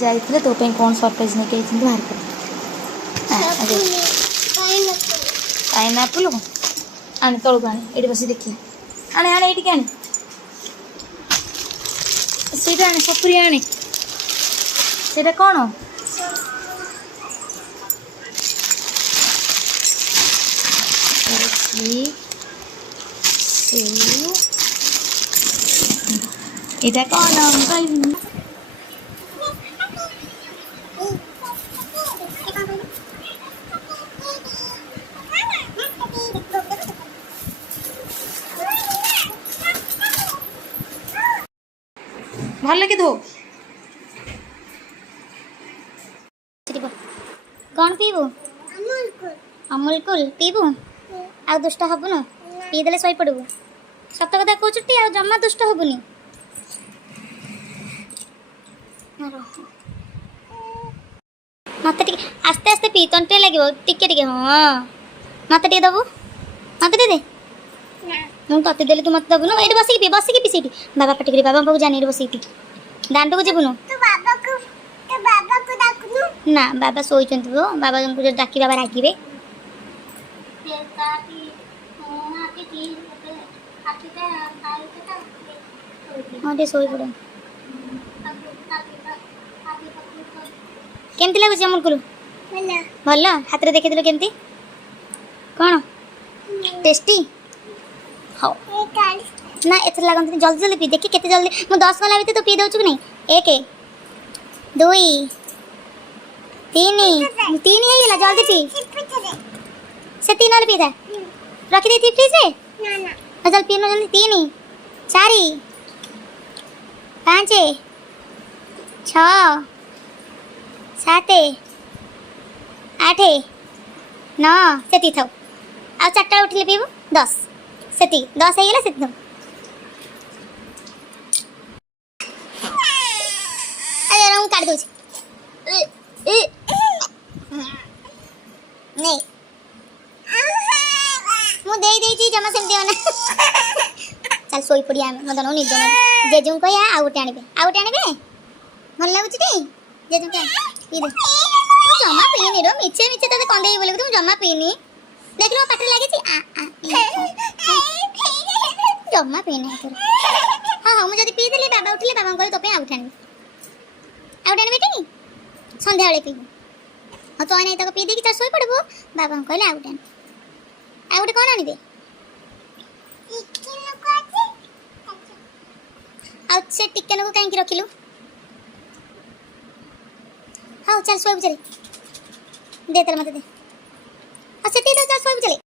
जाइए तो कौन सरप्राइज नहीं बाहर कर पाइनापल आने तौक आने ये बस देखिए आने आने ये आने से आने सपुरी आने से कौन এটা कौन कहबी भल लगे धो कौन पीबू अमूल कूल पीबू आ दुष्ट हबुन पीदेले शई पड़बू सत कथा कहती आ जमा दुष्ट हबुनी मत आस्ते आस्ते पी तंटे लगे टिके टिके हाँ मत टे दबू मत दे मुझे तते देली तू मत दबू ना ये बसिकी पी सीटी बाबा पटिक बाबा को जानी बसिकी दांड को जीवनु ना बाबा शोचंत बाबा जो डाकी बाबा रागिबे हाँ टे शोई पड़े केमती लगुच अमूल कुल भल हाथ में देखी केमती कौन टेस्टी हाँ ना एथर लगन जल्दी जल्दी पी देखी केते जल्दी मु 10 वाला भी तो पी दउछु कि नहीं 1 2 3 3 ही गला जल्दी पी से 3 वाला पी था रखी दी थी फ्रिज में ना चल पी नो जल्दी 3 4 5 6 7 8 9 से थाउ आ 4टा उठिले पीबो 10 से 10 हो गला से अरे रंग काट दो नहीं मु दे जमा सेमती होना चल सोई पड़ी आमे मदन निज जेजू कह आउ गोटे आने भल लगुच जेजू के पी दे जमा पीनी रो मिछे मिछे तते कंदे बोले तुम जमा पीनी देख लो पाटे लागे जमा पीनी हाँ हाँ मुझे पी देली बाबा उठिले बाबा कहले तो पे आउ बेटे संध्या बेले पीबू हाँ तो आने तक पी देकी चल सोई पड़बू बाबा कहले आउ गोटे कौन आनबे से टिकन को कहीं रखिलु हाँ चल सोई चले दे तेरे मत दे अच्छा ठीक है चल सोई चले